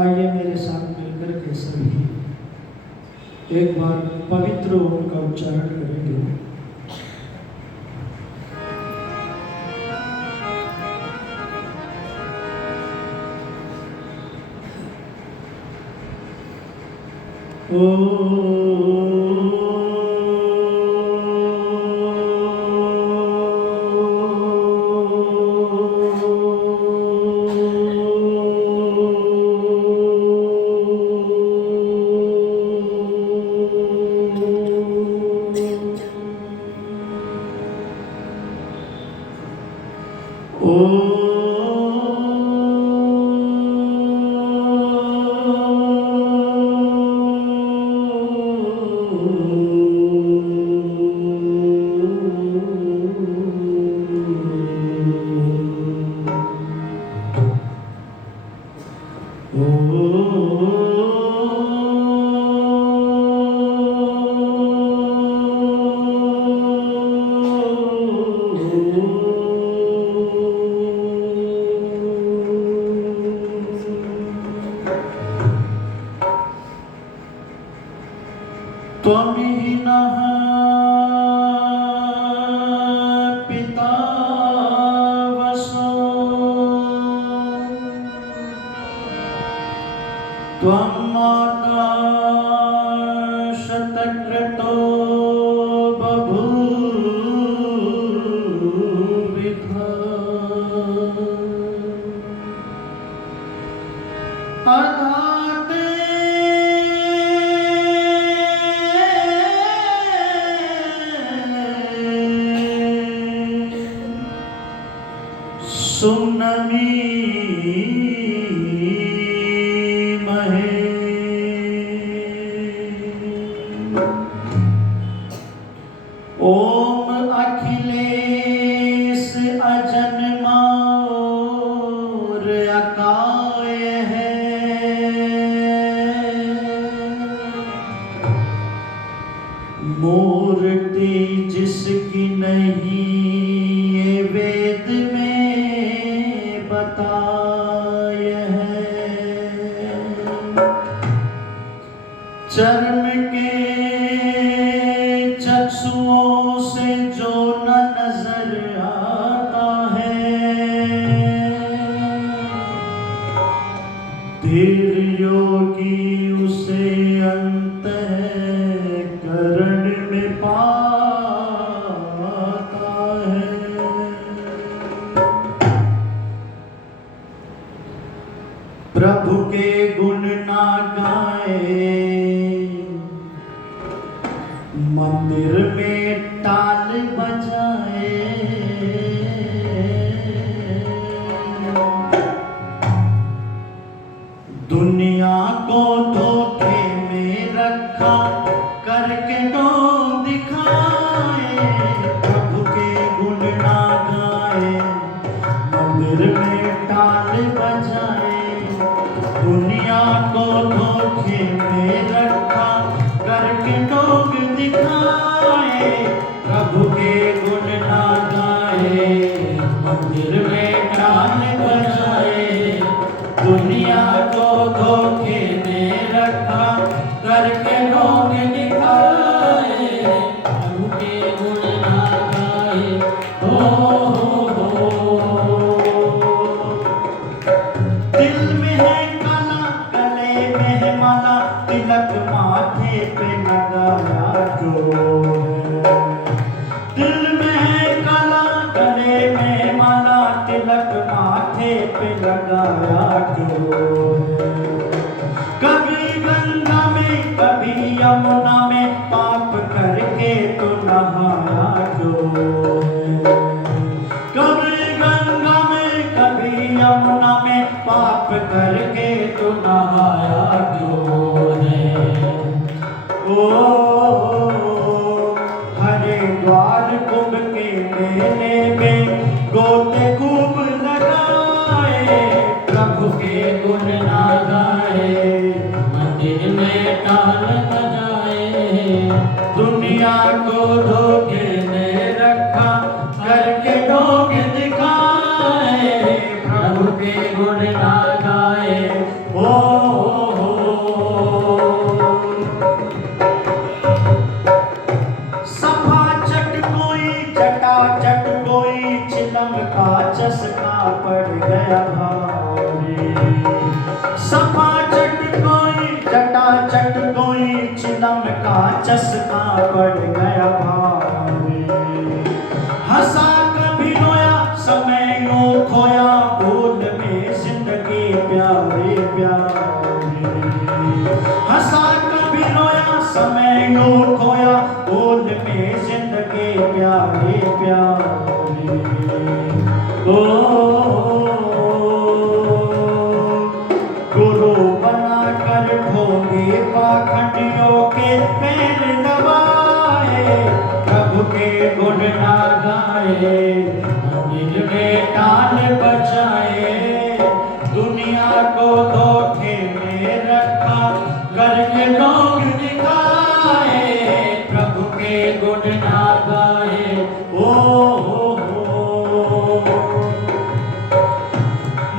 आइए मेरे साथ मिलकर के सभी एक बार पवित्र ओम का उच्चारण करेंगे। त्वमिहिनः पिता वसो त्वं माता शतक्रतो बभूविधा सुनमी महे ओम अखिलेश अजन्मार अकाय है मूर्ति जिसकी नहीं ये वेद में बताय है चर्म के चक्षुओं से जो न नजर आता है धीर योगी उसे अंतःकरण में पाता है। प्रभु के गुण ना गाए मंदिर में ताल बजाए दुनिया को धोखे में रखा करके तो दिखाए प्रभु के गुण ना गाए मंदिर में ताल बजाए दुनिया को धोखे में रखा करके लोग दिखाए प्रभु के गुण ना गाए मंदिर में ताल बजाए दुनिया को धोखे में रखा करके लोग दिखाए प्रभु के गुण ना गाए हो दिल में है काला गले में है माला तिलक माथे पे लगाया जो दिल में है काला गले में माला तिलक माथे पे लगाया जो कभी गंगा में कभी यमुना में पाप करके तो नहाया जो कभी गंगा में कभी यमुना में पाप करके तो नहाया जो है ओ हरिद्वार कुंभ के मेले में गोते खूब लगाए प्रभु के गुण ना गाए मंदिर में ताल बजाए दुनिया को धोखे में रखा करके लोग दिखाए प्रभु के गुण ना गाए ओ चस्का पड़ गया भारी। हंसा कभी रोया समय यूं खोया, भूल में जिंदगी प्यारे प्यारे। हंसा कभी रोया समय यूं खोया, भूल में जिंदगी प्यारे प्यारे। ओ गुरु बना कर ढोंगे पाखंडियों के पैर दबाए, प्रभु के गुण ना गाए, दिल में ताल बजाए। दुनिया को धोखे में रखा करके लोग दिखाए, प्रभु के गुण ना गाए। ओ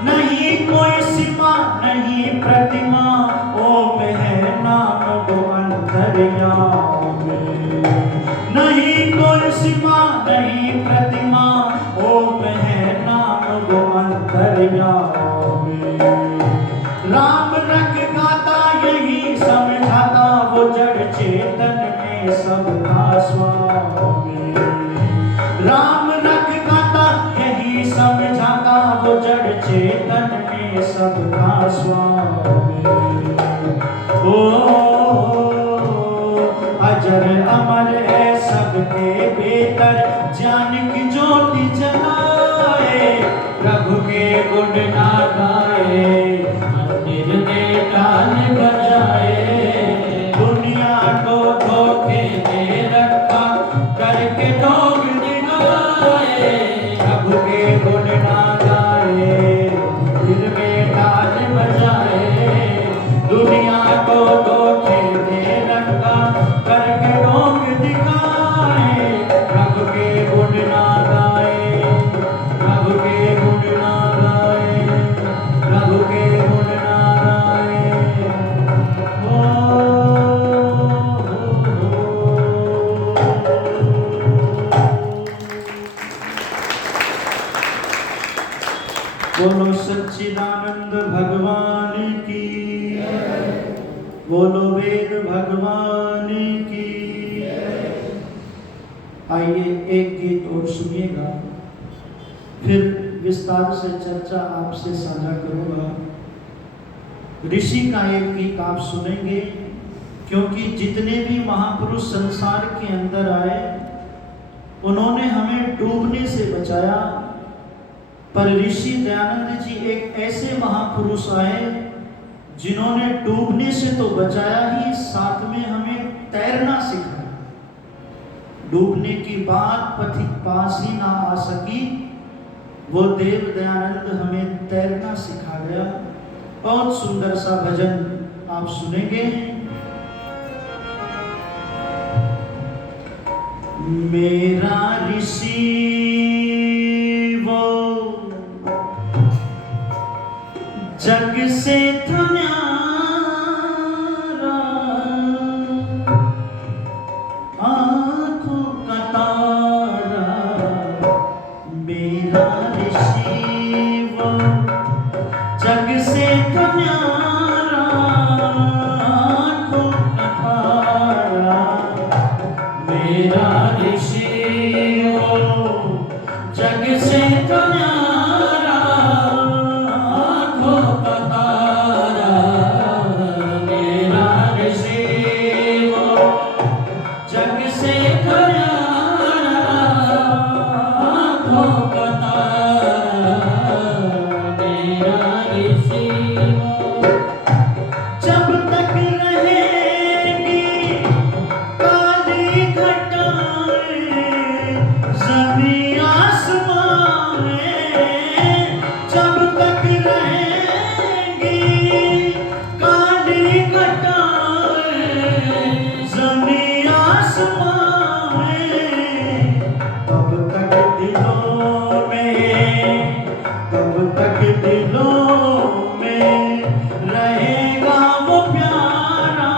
नहीं कोई सिपा नहीं प्रतिमा, ओम है नाम वो अंतर्यामी। नहीं कोई सिपा नहीं प्रतिमा, ओम है नाम वो अंतर्यामी। राम रख गाता यही समझाता, वो जड़ चेतन में सबका स्वामी। राम रख गाता यही समझाता, वो जड़ चेतन में सबका स्वामी। ओ अजर अमर है सबके भीतर, ज्ञान की ज्योति जलाए, प्रभु के गुण ना गाए, मंदिर में ताल बजाए। दुनिया को धोखे में रखा करके लोग दिखाए, प्रभु के गुण ना गाए, दिल में ताल बजाए। दुनिया को धोखे में रखा करके लोग दिखाए, प्रभु के गुण ना गाए, प्रभु के गुण ना गाए, प्रभु के गुण ना गाए। बोलो सच्चिदानंद भगवान की, बोलो वेद भगवान की। आइए एक गीत और सुनिएगा, फिर विस्तार से चर्चा आपसे साझा करूंगा। ऋषि का एक गीत आप सुनेंगे, क्योंकि जितने भी महापुरुष संसार के अंदर आए उन्होंने हमें डूबने से बचाया, पर ऋषि दयानंद जी एक ऐसे महापुरुष आए जिन्होंने डूबने से तो बचाया ही, साथ में हमें तैरना सिखाया। डूबने की बात पथिक पास ही ना आ सकी, वो देव दयानंद हमें तैरना सिखा गया। बहुत सुंदर सा भजन आप सुनेंगे। मेरा ऋषि वो जग से था न्यारा, आंखों का तारा। मेरा ऋषि वो जग से था न्यारा, आंखों का तारा। मेरा ऋषि वो जग से था न्यारा, आंखों का तारा। मेरा ऋषि वो जग से था न्यारा, आंखों का तारा। मेरा ऋषि वो जब तक रहेगी काली घटाएं ज़मीं आसमां में, जब तक रहेगी काली घटाएं ज़मीं आसमां में, तब तक दिलों में रहेगा वो प्यारा,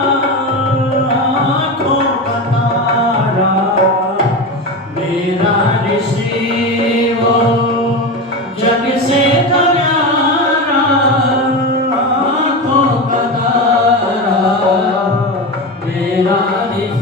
आँखों का तारा। मेरा ऋषि वो जग से था न्यारा, आँखों का तारा। मेरा ऋषि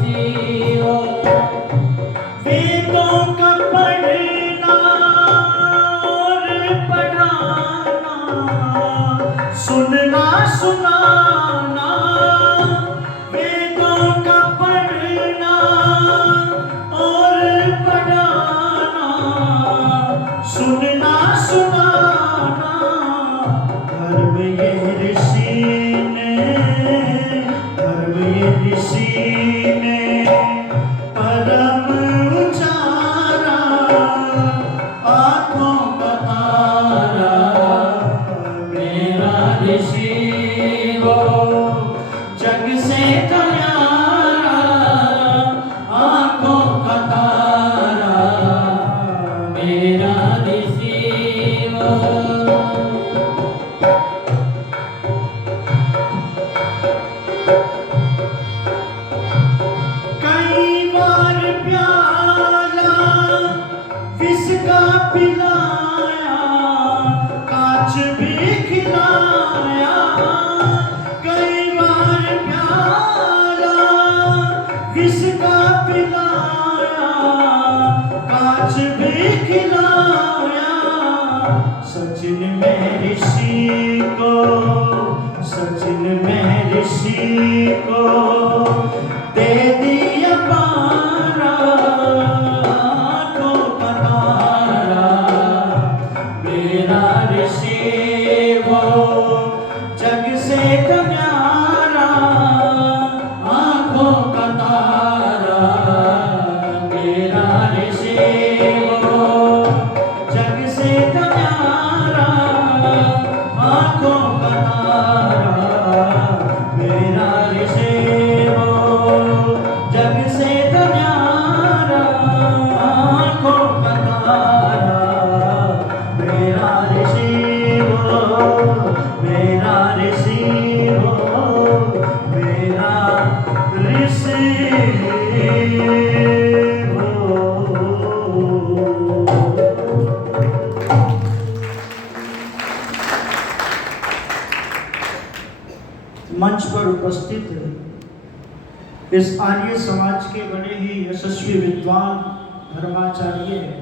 पिलाया, कांच भी खिलाया, कई बार प्याला विष का पिलाया, कांच भी खिलाया। सचिन में ऋषि को, सचिन में ऋषि को दे दिया पारा, आँखों का तारा। मेरा ऋषि वो जग से तो न्यारा, आँखों का तारा। मेरा ऋषि वो जग से तो न्यारा, आँखों का तारा। मेरा ऋषि वो जग से तो न्यारा, आँखों का तारा। मेरा ऋषि वो, मेरा ऋषि वो, मेरा ऋषि वो। मंच पर उपस्थित इस आर्य समाज के बड़े ही यशस्वी विद्वान धर्माचार्य हैं,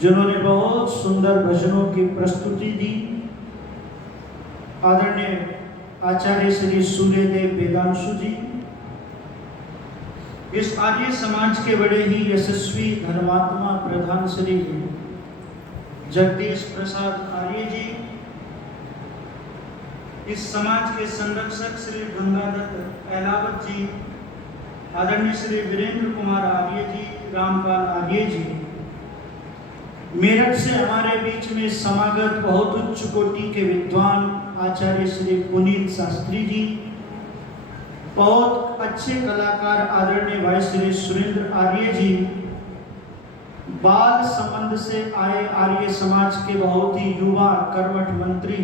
जिन्होंने बहुत सुंदर भजनों की प्रस्तुति दी। आदरणीय आचार्य श्री सूर्यदेव वेदांशु जी, इस आर्य समाज के बड़े ही यशस्वी धर्मात्मा प्रधान श्री जगदीश प्रसाद आर्य जी, इस समाज के संरक्षक श्री गंगादत्त एलावत जी, आदरणीय श्री वीरेंद्र कुमार आर्य जी, रामपाल आर्य जी, मेरठ से हमारे बीच में समागत बहुत उच्च कोटि के विद्वान आचार्य श्री पुनीत शास्त्री जी, बहुत अच्छे कलाकार आदरणीय भाई श्री सुरेंद्र आर्य जी, बाल संबंध से आए आर्य समाज के बहुत ही युवा कर्मठ मंत्री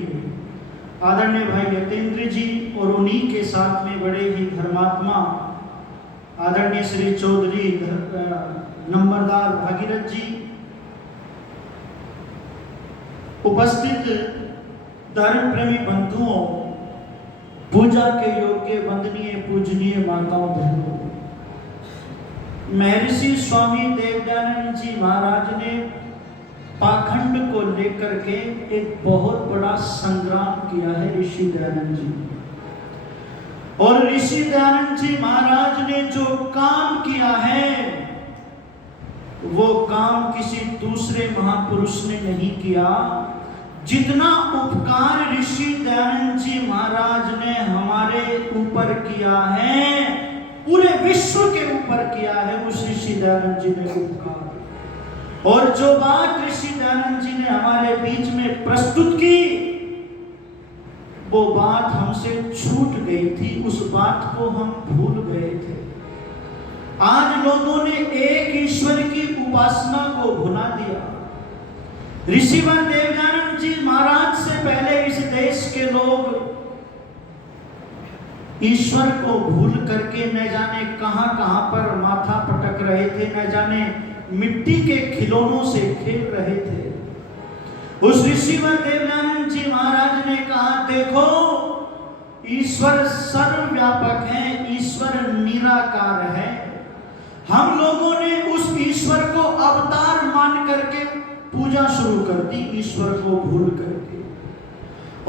आदरणीय भाई यतेंद्र जी, और उन्हीं के साथ में बड़े ही धर्मात्मा आदरणीय श्री चौधरी नंबरदार भागीरथ जी, उपस्थित धर्म प्रेमी बंधुओं, पूजा के योग्य वंदनीय पूजनीय माताओं बहनों, महर्षि स्वामी देवदानंद जी महाराज ने पाखंड को लेकर के एक बहुत बड़ा संग्राम किया है ऋषि दयानंद जी। और ऋषि दयानंद जी महाराज ने जो काम किया है, वो काम किसी दूसरे महापुरुष ने नहीं किया। जितना उपकार ऋषि दयानंद जी महाराज ने हमारे ऊपर किया है, पूरे विश्व के ऊपर किया है उस ऋषि दयानंद जी ने उपकार। और जो बात ऋषि दयानंद जी ने हमारे बीच में प्रस्तुत की, वो बात हमसे छूट गई थी, उस बात को हम भूल गए थे। आज लोगों ने एक ईश्वर की उपासना को भुला दिया। ऋषिवर देवदानंद जी महाराज से पहले इस देश के लोग ईश्वर को भूल करके न जाने कहां कहां पर माथा पटक रहे थे, न जाने मिट्टी के खिलौनों से खेल रहे थे। उस ऋषिवर देवदानंद जी महाराज ने कहा, देखो ईश्वर सर्वव्यापक है, ईश्वर निराकार है। हम लोगों ने उस ईश्वर को अवतार मान करके पूजा शुरू कर दी, ईश्वर को भूल करके।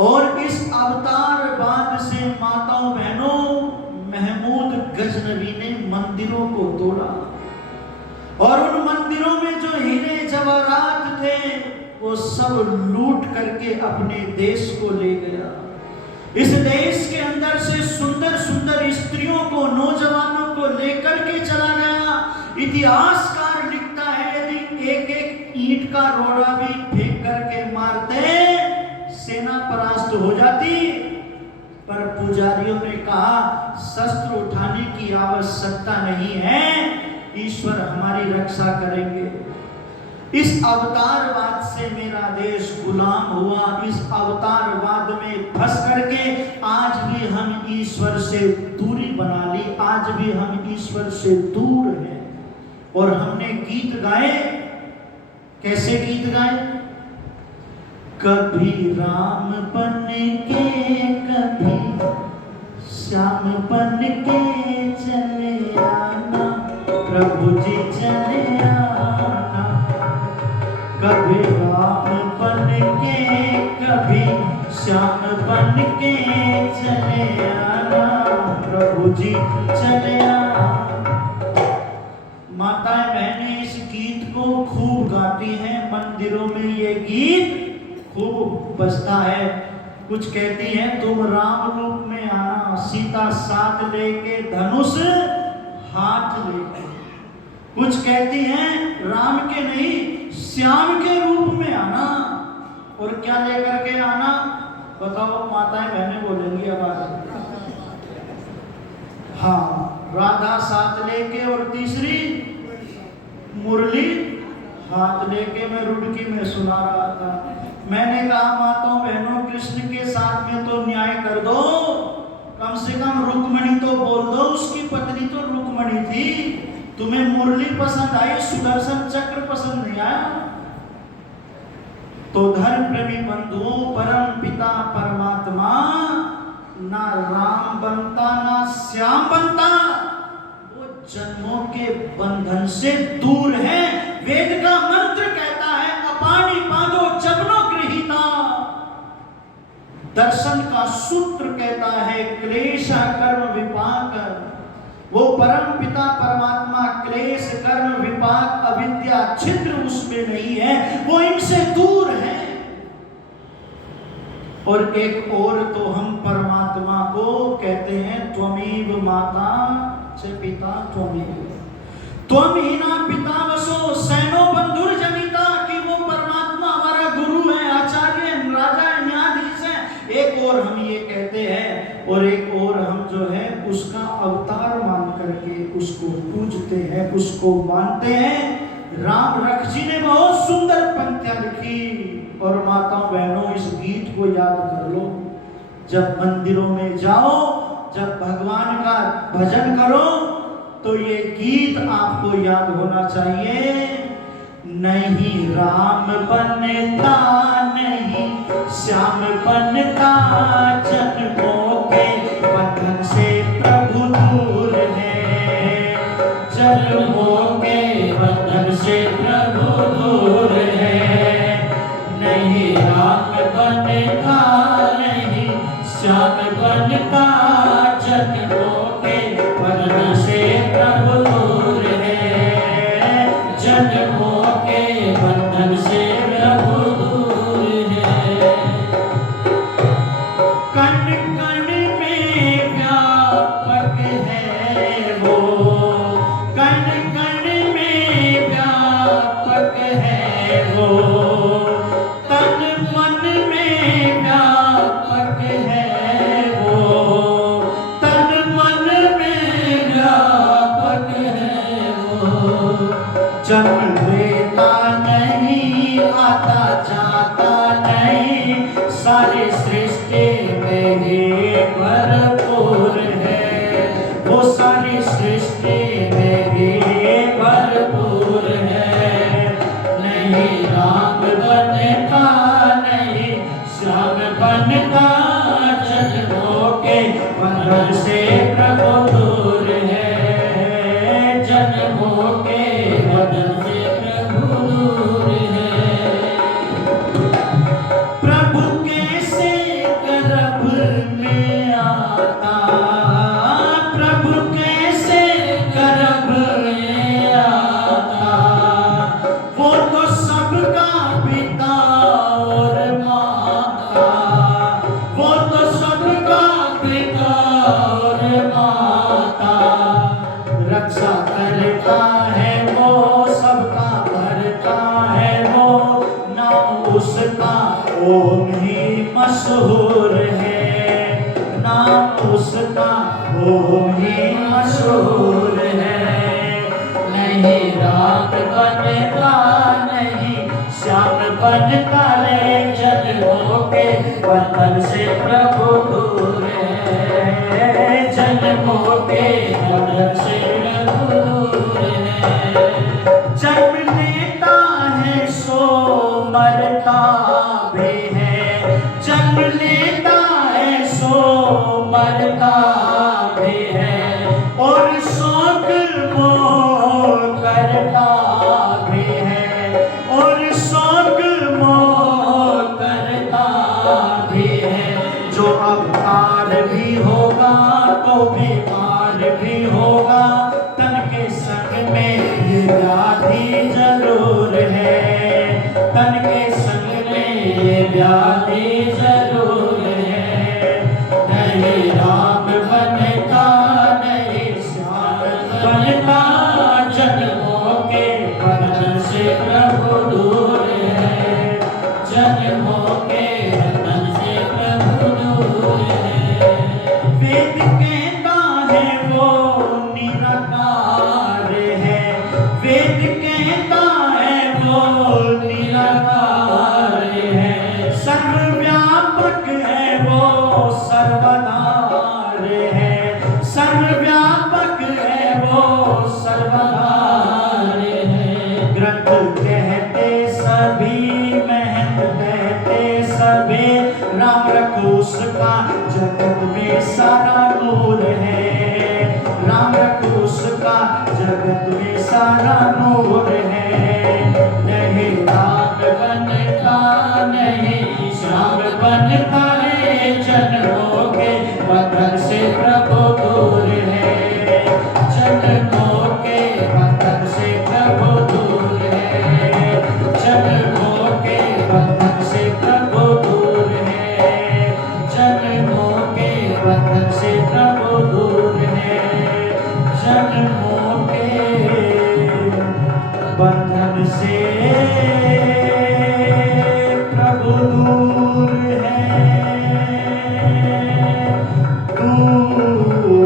और इस अवतारवाद से माताओं बहनों, महमूद गजनवी ने मंदिरों को तोड़ा, और उन मंदिरों में जो हीरे जवाहरात थे वो सब लूट करके अपने देश को ले गया। इस देश के अंदर से सुंदर सुंदर स्त्रियों को, नौजवानों को लेकर के चला गया। इतिहासकार लिखता है, यदि एक एक ईंट का रोड़ा भी फेंक करके मारते, सेना परास्त हो जाती। पर पुजारियों ने कहा, शस्त्र उठाने की आवश्यकता नहीं है, ईश्वर हमारी रक्षा करेंगे। इस अवतारवाद से मेरा देश गुलाम हुआ। इस अवतारवाद में फंस करके आज भी हम ईश्वर से दूरी बना ली, आज भी हम ईश्वर से दूर हैं। और हमने गीत गाए, कैसे गीत गाए? कभी राम बन के कभी श्याम बन के चले आना, प्रभु जी चले आना। कभी राम बन के कभी श्याम बन के चले आना, प्रभु जी चले आना। माताएं बहनें इस गीत को खूब गाती हैं, मंदिरों में ये गीत खूब बजता है। कुछ कहती हैं तुम राम रूप में आना, सीता साथ लेके धनुष हाथ लेके। कुछ कहती हैं राम के नहीं श्याम के रूप में आना। और क्या लेकर के आना बताओ? माताएं बहनें बोलेंगी अब। हाँ, राधा साथ लेके और तीसरी मुरली हाथ लेके। मैं रुड़की में सुना रहा था, मैंने कहा माताओं बहनों कृष्ण के साथ में तो न्याय कर दो, कम से कम रुक्मणी तो बोल दो, उसकी पत्नी तो रुक्मणी थी। तुम्हें मुरली पसंद आई, सुदर्शन चक्र पसंद नहीं आया? तो धर्म प्रेमी बंधुओं, परम पिता परमात्मा ना राम बनता ना श्याम बनता, वो जन्मों के बंधन से दूर है। वेद का मंत्र कहता है अपानी पादो जगनो गृहीता। दर्शन का सूत्र कहता है क्लेश कर्म विपाक। वो परम पिता परमात्मा क्लेश कर्म विपाक अविद्या छिद्र उसमें नहीं है, वो इनसे दूर है। और एक और तो हम परमात्मा को कहते हैं त्वमेव माता च पिता त्वमेव, त्वमीना पिता वसो सैनो बंधुर जनिता। कि वो परमात्मा हमारा गुरु है, आचार्य, राजा, न्यायाधीश है। एक और हम ये कहते हैं और एक और हम जो है उसका अवतार मान करके उसको पूजते हैं, उसको मानते हैं। राम रख जी ने बहुत सुंदर पंक्तियां लिखी। और माताओं बहनों इस गीत को याद कर लो, जब मंदिरों में जाओ, जब भगवान का भजन करो तो ये गीत आपको याद होना चाहिए। नहीं राम बनता नहीं श्याम बनता, जन्मों के बंधन से प्रभु दूर है। जन्मों के बंधन से प्रभु दूर है। नहीं राम बनता नहीं श्याम बनता, जन्मों के बंधन से प्रभु दूर है। जन्मों के बंधन से प्रभु दूर है। कण कण में व्यापक है वो, कण कण में व्यापक है वो, तन मन में व्यापक है वो, तन मन में व्यापक है वो। जन्म लेता नहीं आता जाता नहीं, सारी सृष्टि में ही भरपूर है। वो सारी सृष्टि में ही भरपूर है। नहीं राम बनता नहीं श्याम बनता, जन्मों के बंधन से प्रभु दूर है। जन्मों के बंधन से प्रभु दूर है। प्रभु कैसे गर्भ में आता, प्रभु कैसे गर्भ में आता, वो तो सबका पिता और माता, वो तो सबका पिता और माता। रक्षा करता है वो सबका करता है वो, नाम उसका ओम ही मशहूर है। नाम उसका ओम ही मशहूर है। नहीं राम बनता नहीं श्याम बनता रे, जन्मों के बंधन से प्रभु दूर है। जन्मों के बंधन से प्रभु दूर है। जन्म लेता है सो व्याधि जरूर है, तन के संग में व्याधि जरूर है। नहीं राम बनता, नहीं श्याम बनता, जन्मों के बंधन से प्रभु दूर है, जन्मों के बंधन से प्रभु दूर है। वेद कहता है वो निराकार है, वेद कहता है वो निराकार है, सर्वव्यापक है वो सर्वधार है, सर्वव्यापक है वो सर्वधार है। ग्रंथ कहते सभी, महंत कहते सभी, राम रखो उसका जगत में सारा नूर है, राम रखो उसका जगत में सारा नूर है। नहीं राम बनता, नहीं श्याम बनता है, जन्मों के बंधन से प्रभु दूर है, जन्मों के बंधन से प्रभु दूर है, जन्मों के बंधन से प्रभु दूर है, जन्मों के बंधन से प्रभु दूर है, जन्मों के बंधन से प्रभु दूर है, दूर है।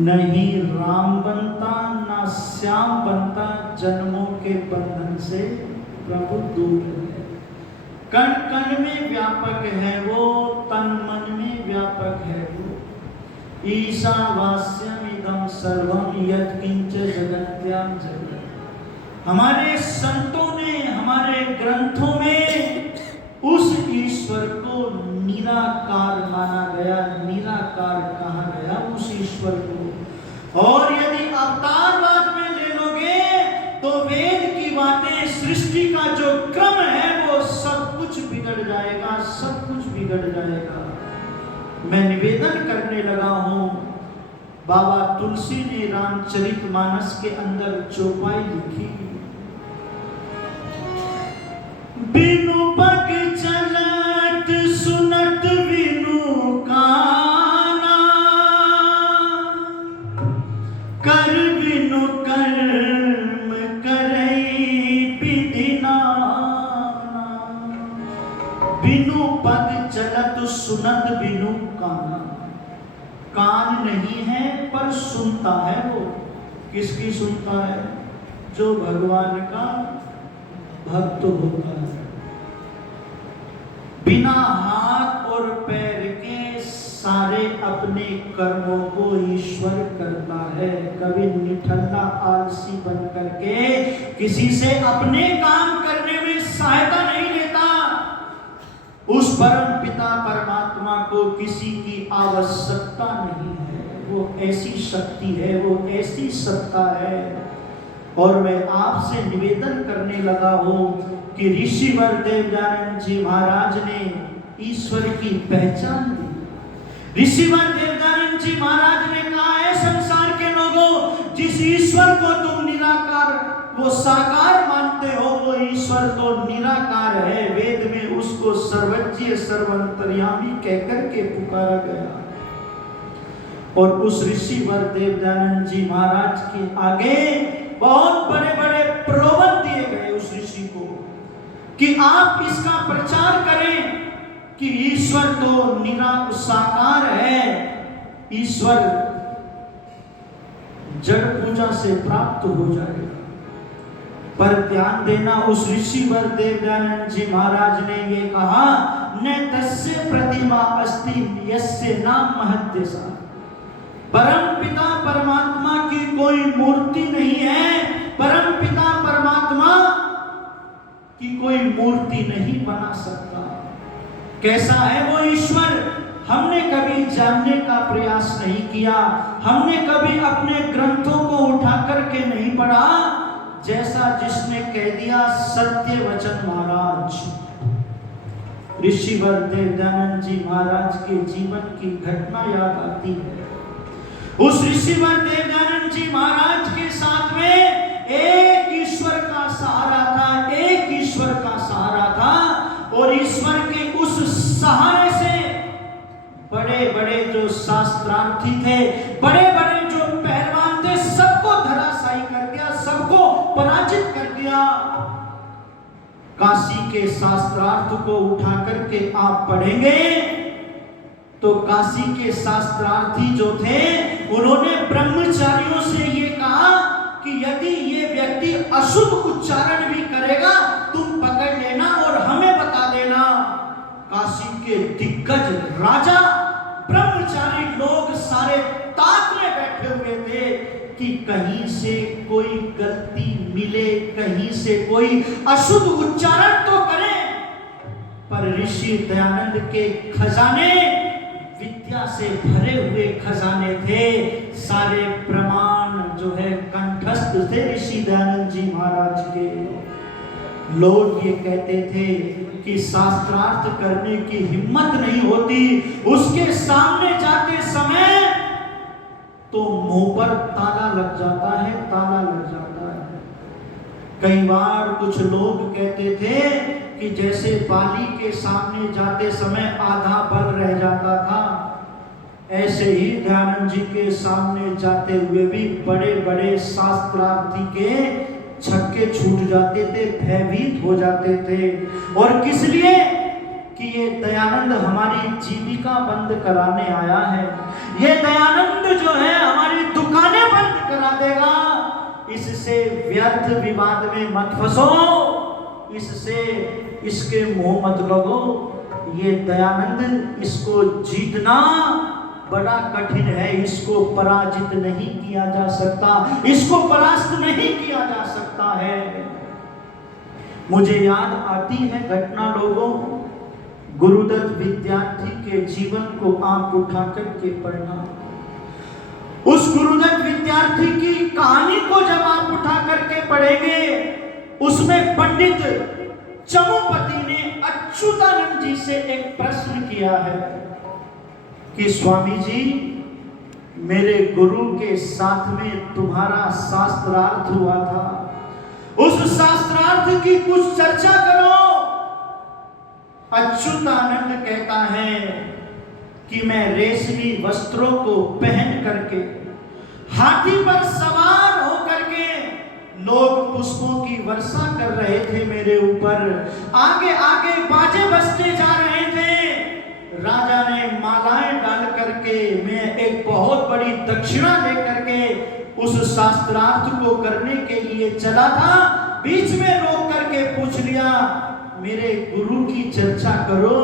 नहीं राम बनता, ना श्याम बनता, जन्मों के बंधन से प्रभु दूर है। कण कण में व्यापक है वो, तन मन में व्यापक है वो। ईशावास्यम इदं सर्वम यत्किंच जगत्याम जगत्। हमारे संतों ने, हमारे ग्रंथों में उस ईश्वर को निराकार माना गया, निराकार कहा गया उस ईश्वर को। और यदि अवतारवाद में ले लोगे तो वेद की बातें, सृष्टि का जो क्रम है वो सब कुछ बिगड़ जाएगा, सब कुछ बिगड़ जाएगा। मैं निवेदन करने लगा हूं, बाबा तुलसी ने रामचरितमानस के अंदर चौपाई लिखी, बिनु पग चलत सुनत बिनु काना, कर बिनु कर्म करई विधि नाना। बिनु पग चलत सुनत बिनु काना, कान नहीं है पर सुनता है वो। किसकी सुनता है? जो भगवान का भक्त होता है। बिना हाथ और पैर के सारे अपने कर्मों को ईश्वर करता है। कभी निठल्ला आलसी बन करके किसी से अपने काम करने में सहायता नहीं लेता। उस परम पिता परमात्मा को किसी की आवश्यकता नहीं है। वो ऐसी शक्ति है, वो ऐसी सत्ता है। और मैं आपसे निवेदन करने लगा हूं कि ऋषिवर देवदानंद जी महाराज ने ईश्वर की पहचान दी। ऋषिवर देवदानंद जी महाराज ने कहा है, संसार के लोगों, जिस ईश्वर को तुम निराकार, वो साकार मानते हो, वो ईश्वर तो निराकार है। वेद में उसको सर्वज्ञ सर्वंतर्यामी कहकर के पुकारा गया। और उस ऋषिवर देवदानंद जी महाराज के आगे बहुत बड़े बड़े प्रलोभन दिए गए उस ऋषि को कि आप इसका प्रचार करें कि ईश्वर तो साकार है, ईश्वर जड़ पूजा से प्राप्त हो जाएगा। पर ध्यान देना, उस ऋषिवर देवदानंद जी महाराज ने ये कहा, न तस्य प्रतिमा अस्ति यस्य नाम महत्यसा। परम पिता परमात्मा की कोई मूर्ति नहीं है। परम पिता परमात्मा की कोई मूर्ति नहीं बना सकता। कैसा है वो ईश्वर? हमने कभी जानने का प्रयास नहीं किया, हमने कभी अपने ग्रंथों को उठा करके नहीं पढ़ा। जैसा जिसने कह दिया सत्य वचन महाराज, ऋषिवर देवदानंद जी महाराज के जीवन की घटना याद आती है। उस ऋषिवर देवदानंद जी महाराज के साथ में एक ईश्वर का सहारा था, एक ईश्वर का सहारा था, और ईश्वर के उस सहारे से बड़े बड़े जो शास्त्रार्थी थे, बड़े बड़े जो पहलवान थे, सबको धराशायी कर दिया, सबको पराजित कर दिया। काशी के शास्त्रार्थ को उठा करके आप पढ़ेंगे तो काशी के शास्त्रार्थी जो थे उन्होंने ब्रह्मचारियों से ये कहा कि यदि ये व्यक्ति अशुद्ध उच्चारण भी करेगा तुम पकड़ लेना और हमें बता देना। काशी के दिग्गज राजा, ब्रह्मचारी लोग सारे ताक में बैठे हुए थे कि कहीं से कोई गलती मिले, कहीं से कोई अशुद्ध उच्चारण तो करे। पर ऋषि दयानंद के खजाने विद्या से भरे हुए खजाने थे, सारे प्रमाण जो है कंठस्थ थे ऋषि दयानंद जी महाराज के। लोग ये कहते थे कि शास्त्रार्थ करने की हिम्मत नहीं होती, उसके सामने जाते समय तो मुंह पर ताला लग जाता है, ताला लग जाता है। कई बार कुछ लोग कहते थे कि जैसे बाली के सामने जाते समय आधा बल रह जाता था, ऐसे ही दयानंद जी के सामने जाते हुए भी बड़े बड़े शास्त्रार्थी के छक्के छूट जाते थे, भयभीत हो जाते थे। और किस लिए? कि ये दयानंद हमारी जीविका बंद कराने आया है, ये दयानंद जो है हमारी दुकानें बंद करा देगा, इससे व्यर्थ विवाद में मत फंसो, इससे इसके मुंह मत लगो। ये दयानंद, इसको जीतना बड़ा कठिन है, इसको पराजित नहीं किया जा सकता, इसको परास्त नहीं किया जा सकता है। मुझे याद आती है घटना लोगों, गुरुदत्त विद्यार्थी के जीवन को आप उठा करके पढ़ना। उस गुरुदत्त विद्यार्थी की कहानी को जब आप उठा करके पढ़ेंगे, उसमें पंडित चमुपति ने अच्युतानंद जी से एक प्रश्न किया है कि स्वामी जी, मेरे गुरु के साथ में तुम्हारा शास्त्रार्थ हुआ था, उस शास्त्रार्थ की कुछ चर्चा करो। अच्युतानंद कहता है कि मैं रेशमी वस्त्रों को पहन करके हाथी पर सवार होकर के लोग पुष्पों की वर्षा कर रहे थे मेरे ऊपर, आगे आगे बाजे बजते जा रहे थे। राजा ने मालाएं डाल करके मैं एक बहुत बड़ी दक्षिणा लेकर के उस शास्त्रार्थ को करने के लिए चला था, बीच में रोक करके पूछ लिया, मेरे गुरु की चर्चा करो,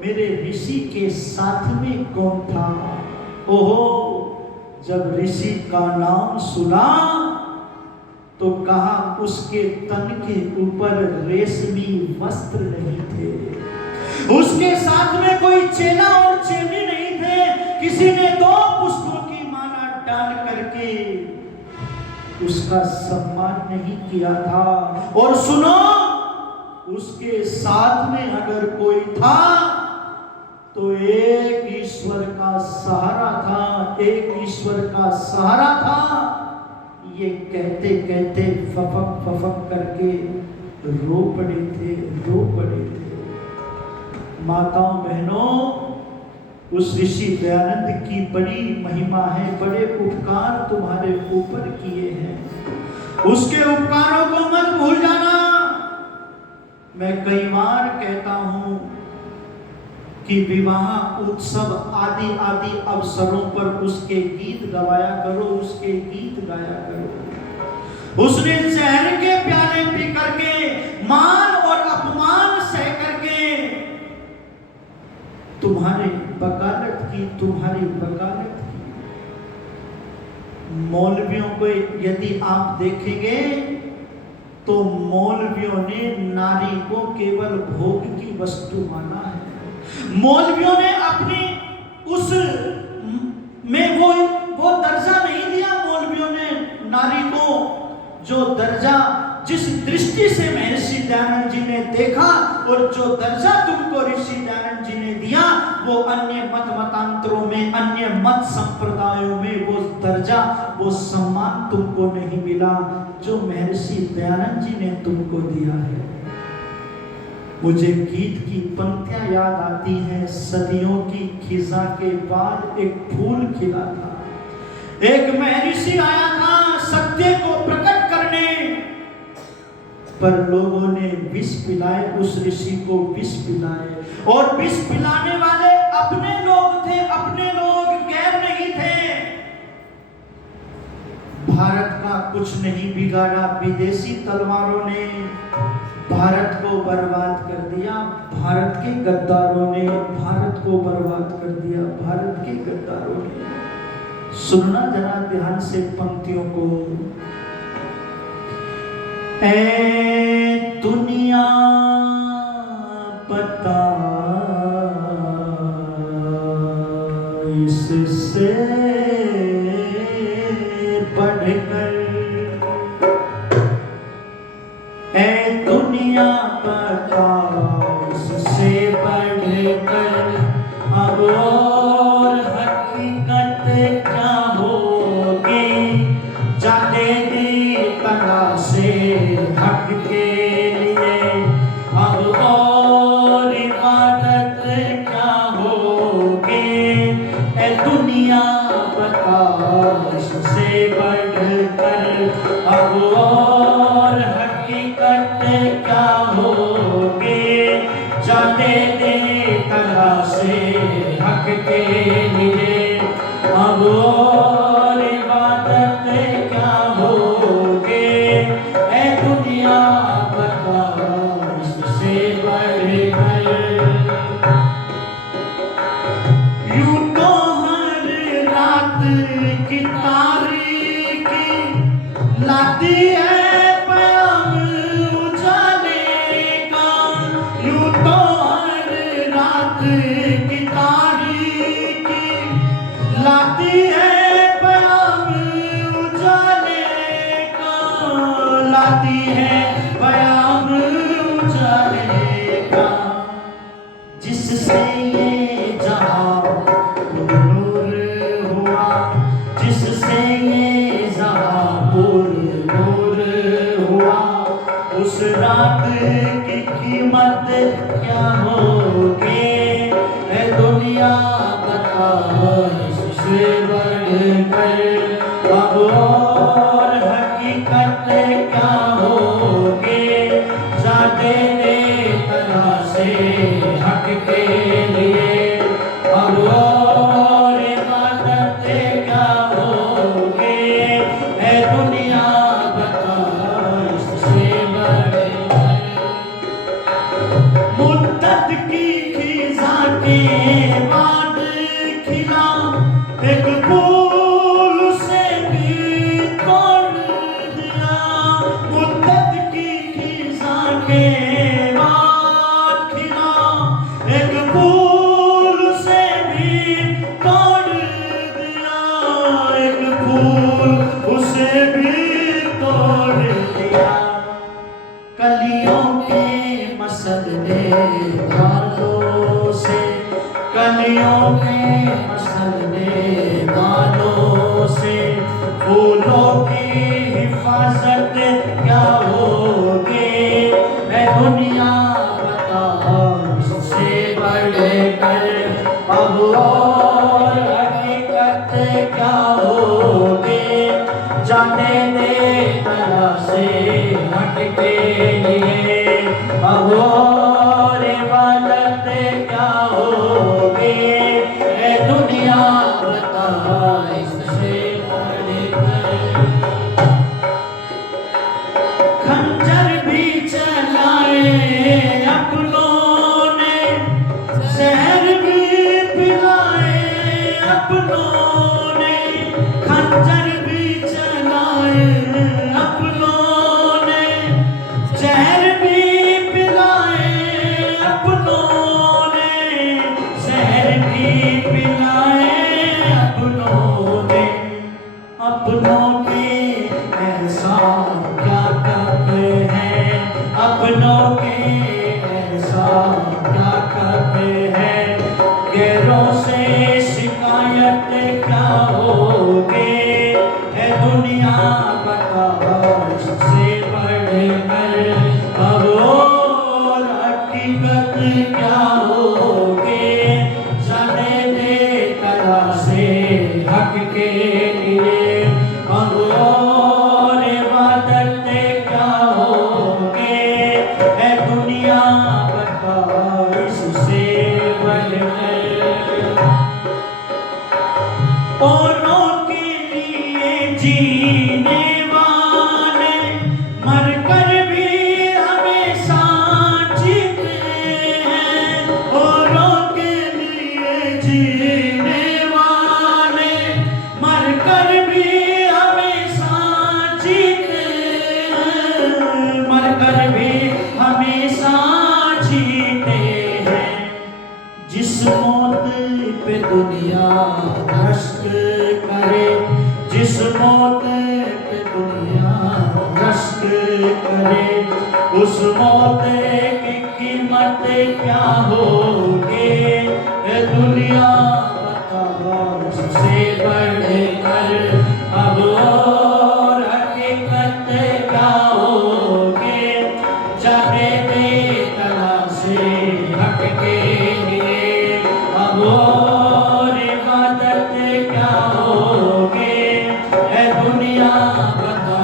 मेरे ऋषि के साथ में कौन था? ओहो, जब ऋषि का नाम सुना तो कहा उसके तन के ऊपर रेशमी वस्त्र नहीं थे, उसके साथ में कोई चेला और चेली नहीं थे, किसी ने 2 पुष्पों की माला डाल करके उसका सम्मान नहीं किया था। और सुनो, उसके साथ में अगर कोई था तो एक ईश्वर का सहारा था, एक ईश्वर का सहारा था। ये कहते कहते फफक फफक करके रो पड़े थे, रो पड़े थे। माताओं बहनों, उस ऋषि दयानंद की बड़ी महिमा है, बड़े उपकार तुम्हारे ऊपर किए हैं, उसके उपकारों को मत भूल जाना। मैं कई बार कहता हूं कि विवाह उत्सव आदि आदि अवसरों पर उसके गीत गवाया करो, उसके गीत गाया करो। उसने जहर के प्याले पी करके, मान और अपमान सह करके तुम्हारी वकालत की, तुम्हारी वकालत की। मौलवियों को यदि आप देखेंगे तो मौलवियों ने नारी को केवल भोग की वस्तु माना है। मौलवियों ने अपनी उस में वो दर्जा नहीं दिया। मौलवियों ने नारी को जो दर्जा जिस दृष्टि से महर्षि दयानंद जी ने देखा और जो दर्जा तुमको ऋषि दयानंद जी ने दिया, वो अन्य मत मतांतरों में, अन्य मत संप्रदायों में वो दर्जा, वो सम्मान तुमको नहीं मिला जो महर्षि दयानंद जी ने तुमको दिया है। मुझे गीत की पंक्तियां याद आती हैं। सदियों की खिजा के बाद एक फूल खिला था, एक महर्षि आया था सत्य को प्रकट करने, पर लोगों ने विष पिलाए, उस ऋषि को विष पिलाए, और विष पिलाने वाले अपने लोग थे, अपने लोग, गैर नहीं थे। भारत का कुछ नहीं बिगाड़ा, विदेशी तलवारों ने भारत को बर्बाद कर दिया, भारत के गद्दारों ने भारत को बर्बाद कर दिया, भारत के गद्दारों ने। सुनना जरा ध्यान से पंक्तियों को। ऐ दुनिया बता इससे बढ़कर, ऐ दुनिया बता इससे बढ़कर अब और हकीकत क्या होगी। जाने दी तना से हक के लिए अब और इबादत क्या होगी। ऐ दुनिया बता इससे बढ़कर अब और हकीकत क्या होगी। जाने दे तना से हक के लिए अब और इबादत क्या होगी। ऐ दुनिया बता इससे बढ़कर। यूं तो हर रात की तारीकी लाती है प्याम उजाले का। यूं तो हर रात की तारीकी लाती है प्याम उजाले का, लाती है प्याम उजाले का। जिससे ये जहां नूर हुआ, जिससे ये जहां नूर हुआ, उस रात की कीमत क्या होगी। ऐ दुनिया बता इससे बढ़कर अब और हकीकत क्या होगी। जाने दे तना से हक के लिए अब और इबादत क्या होगी। ऐ दुनिया बता इससे बढ़कर। मुद्दत की खिजा के बाद खिला एक फूल से भी तोड़ दिया। मुद्दत की खिजा के बाद खिला एक फूल से भी तोड़ दिया। एक फूल उसे भी तोड़ दिया। कलियों के मसले वालों से, कलियों के मसले वालों से फूलों की हिफाजत क्या होगी। ऐ दुनिया बता इससे बढ़कर अब और हकीकत क्या होगी। जाने दे तना से हट के लिए अब और इबादत क्या होगी। ऐ दुनिया बता इससे बढ़कर। हकीकत क्या होगे, जाने दे तला से हक के लिए। अब और इबादत क्या होगे, है दुनिया बता इससे बढ़कर। औरों के लिए जीने वाले मरकर भी हमेशा जीते हैं। औरों के लिए जीने वाले मरकर भी हमेशा जीते हैं। मरकर भी हमेशा जीते हैं। जिस मौत पे दुनिया रश्क करे, जिस मौत पे दुनिया रश्क करे, उस मौत की कीमत क्या होगी, ए दुनिया बता उससे बढ़कर। अब और हकीकत क्या होगी, जाने दे तला से हट के लिए। अब और इबादत क्या होगी, है दुनिया बता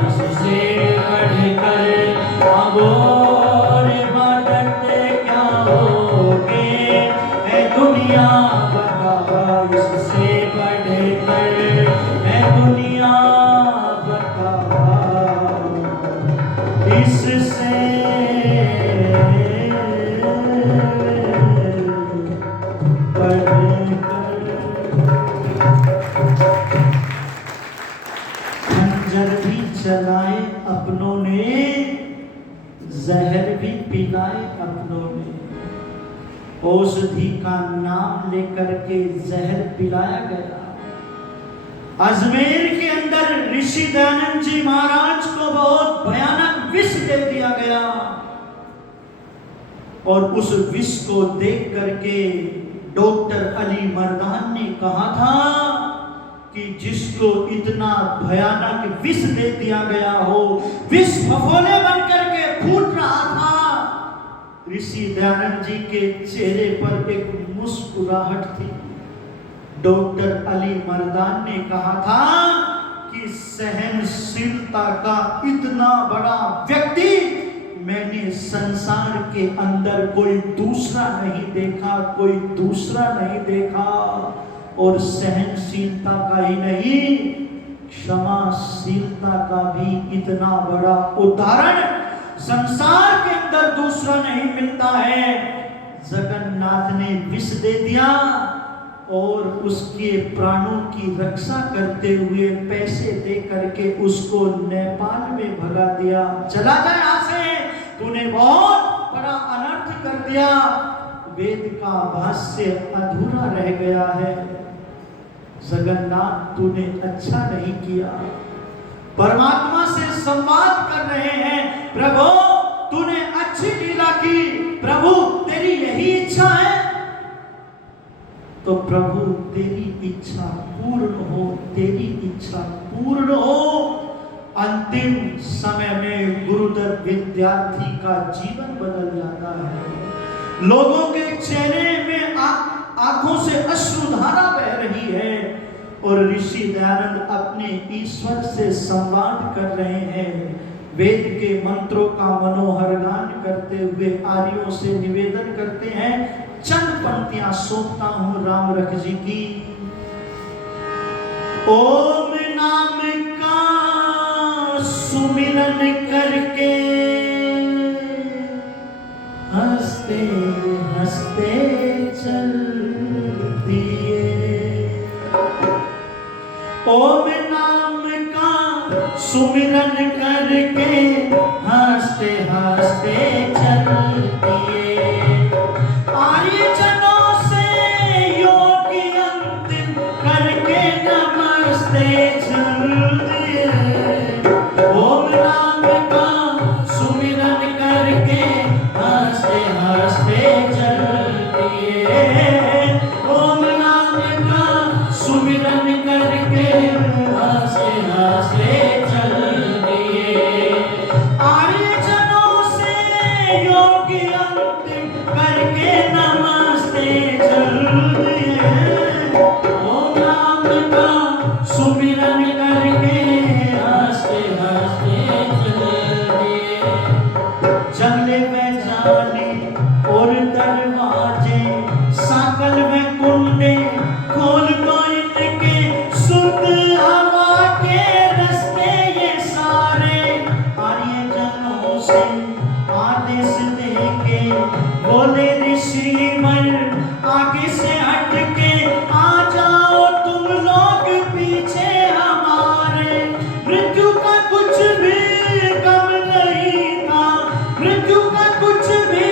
इससे बढ़कर। अब और इबादत क्या होगी, है दुनिया बता इससे बढ़कर। है दुनिया बता इससे खंजर भी चलाए अपनों ने, जहर भी पिलाए अपनों ने। औषधि का नाम लेकर के जहर पिलाया गया। अजमेर के अंदर ऋषि दयानंद जी महाराज को बहुत भयानक विष दे दिया गया, और उस विष को देख करके डॉक्टर अली मर्दान ने कहा था कि जिसको इतना भयानक विष दे दिया गया हो, विष फफोले बन करके फूट रहा था, ऋषि दयानंद जी के चेहरे पर एक मुस्कुराहट थी। डॉक्टर अली मर्दान ने कहा था कि सहनशीलता का इतना बड़ा व्यक्ति मैंने संसार के अंदर कोई दूसरा नहीं देखा, कोई दूसरा नहीं देखा। और सहनशीलता का ही नहीं, क्षमाशीलता का भी इतना बड़ा उदाहरण संसार के अंदर दूसरा नहीं मिलता है। जगन्नाथ ने विष दे दिया और उसके प्राणों की रक्षा करते हुए पैसे दे करके उसको नेपाल में भगा दिया। चला जा यहाँ से, तूने बहुत बड़ा अनर्थ कर दिया। वेद का भाष्य अधूरा रह गया है। जगन्नाथ तूने अच्छा नहीं किया। परमात्मा से संवाद कर रहे हैं, प्रभु तूने अच्छी लीला की, प्रभु तेरी यही इच्छा है, तो प्रभु तेरी इच्छा पूर्ण हो, तेरी इच्छा पूर्ण हो। अंतिम समय में गुरुदेव विद्यार्थी का जीवन बदल जाता है। लोगों के चेहरे में आंखों से अश्रुधारा बह रही है, और ऋषि दयानंद अपने ईश्वर से संवाद कर रहे हैं। वेद के मंत्रों का मनोहर गान करते हुए आर्यों से निवेदन करते हैं। चंद पंक्तियां सौंपता हूं राम रख जी की। ओम नाम का सुमिरन करके हंसते हंसते चल दिए। ओम नाम का सुमिरन करके हंसते हंसते चल दिए। आर्य जनों से योगी अंतिम करके नमस्ते चल दिए। ओम नाम का सुमिरन करके हंसते हंसते चल दिए। ओम नाम का सुमिरन करके हंसते हंसते चल दिए। आर्य जनों से योगी करके नमस्ते चल दिए। ओम नाम का सुमिरन करके हंसते हंसते चल दिए। जंगले में जाली और दरवाजे साकल में कुंडे खोल दो इनके शुद्ध हवा के रास्ते ये सारे। आर्य जनों से आदेश देके बोले ऋषिवर आगे से हट के आ जाओ तुम लोग पीछे हमारे। मृत्यु का कुछ भी गम नहीं था, मृत्यु का कुछ भी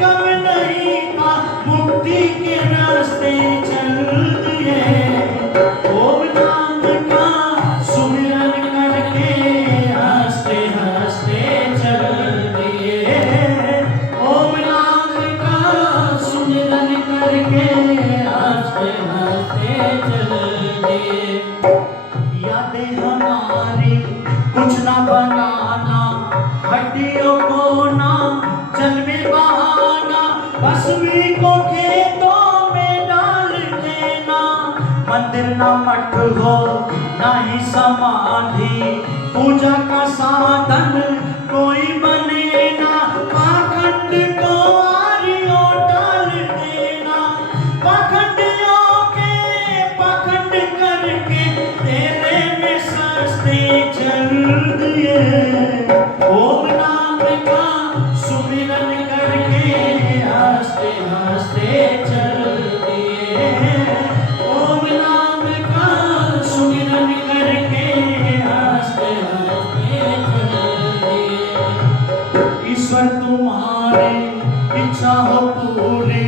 गम नहीं था, मुक्ति के रास्ते चल दिए। ओम नाम का सुमिरन करके हंसते हंसते चल दिए। ओम नाम का सुमिरन करके हंसते हंसते चल दिए। यादें हमारी कुछ ना बनाना, हड्डियों को ना जल में बहाना, भस्मी को खेतों में डाल देना। मंदिर ना मठ हो ना ही समाधि, पूजा का साधन कोई बने ना। पाखंड को आर्यों डाल देना, पाखंडियों के पाखंड करके तेरे में सस्ते चल दिए। ओम नाम का सुमिरन करके हंसते हंसते चल दिए। ओम नाम का सुमिरन करके हंसते हंसते चल दिए। ईश्वर तुम्हारी इच्छा हो पूरी,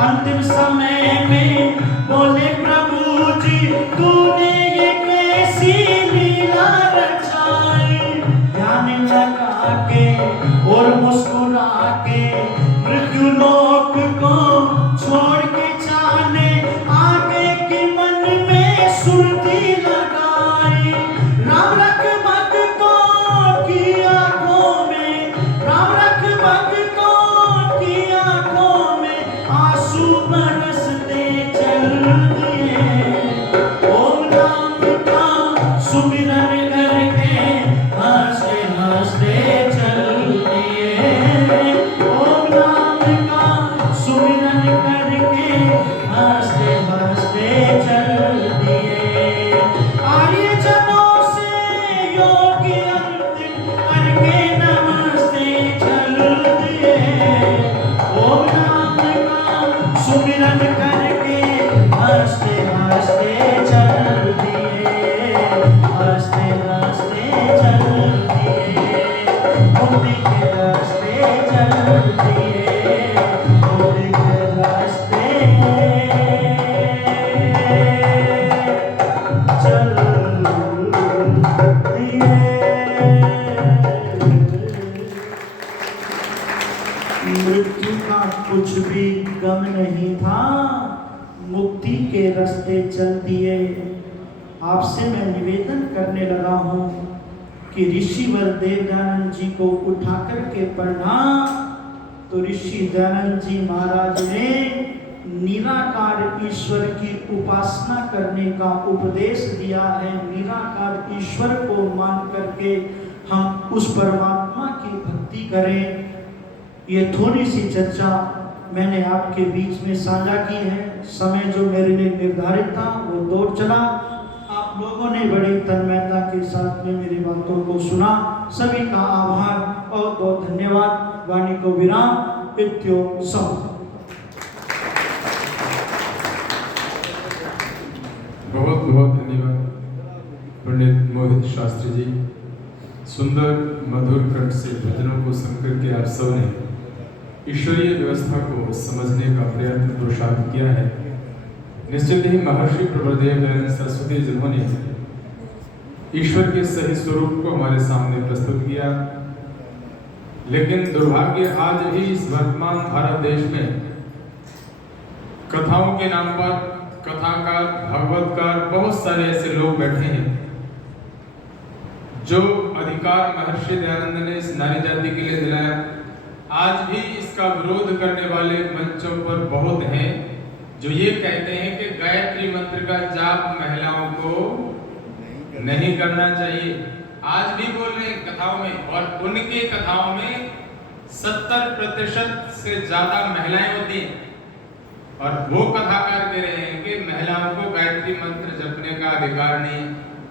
अंतिम समय में बोले प्रभु जी तूने ये कैसी लीला रचाई। ध्यान लगा के और मुस्कुरा के मृत्यु लोक को छोड़ के जाने आगे के मन में सुरती लगाई। राम रख भक्तों की आंखों में, राम रख भक्तों की आंखों में आंसू बरसते चल दिए। ओम नाम का सुमिरन करके हंसते हंसते चल दिए। ओम नाम का सुमिरन करके हंसते हंसते चल दिए। आर्य जनों से योगी अंतिम करके नमस्ते चल दिए। ओम नाम का सुमिरन करके हंसते हंसते चल दिए। हंसते हंसते चल दिए। मुक्ति के रास्ते चल दिए। मुक्ति के रास्ते चल दिए। मृत्यु का कुछ भी गम नहीं था, मुक्ति के रास्ते चल दिए। आपसे मैं निवेदन करने लगा हूं कि ऋषिवर देव दयानंद जी को उठा करके पढ़ना। तो ऋषि दयानंद जी महाराज ने निराकार ईश्वर की उपासना करने का उपदेश दिया है। निराकार ईश्वर को मान करके हम उस परमात्मा की भक्ति करें। ये थोड़ी सी चर्चा मैंने आपके बीच में साझा की है। समय जो मेरे लिए निर्धारित था वो दौड़ चला। आप लोगों ने बड़ी तन्मयता के साथ में मेरी बातों को सुना। सभी का आभार और बहुत धन्यवाद। वाणी को विराम। इत्यो सम। बहुत बहुत धन्यवाद पंडित मोहित शास्त्री जी। सुंदर मधुर कंठ से भजनों को सुनकर के आप सबने ईश्वरीय व्यवस्था को समझने का प्रयत्न पुरुषार्थ किया है। निश्चित ही महर्षि प्रभुदेव दयानंद सरस्वती जिन्होंने ईश्वर के सही स्वरूप को हमारे सामने प्रस्तुत किया, लेकिन दुर्भाग्य आज भी इस वर्तमान भारत देश में कथाओं के नाम पर कथाकार भागवतकार बहुत सारे ऐसे लोग बैठे हैं जो अधिकार महर्षि दयानंद ने इस नारी जाति के लिए दिलाया, आज भी इस इसका विरोध करने वाले मंचों पर बहुत हैं जो ये कहते हैं कि गायत्री मंत्र का जाप महिलाओं को नहीं करना चाहिए। आज भी बोल रहे हैं कथाओं में, और उनकी कथाओं में 70% से ज्यादा महिलाएं होती हैं, और वो कथाकार कह रहे हैं कि महिलाओं को गायत्री मंत्र जपने का अधिकार नहीं है।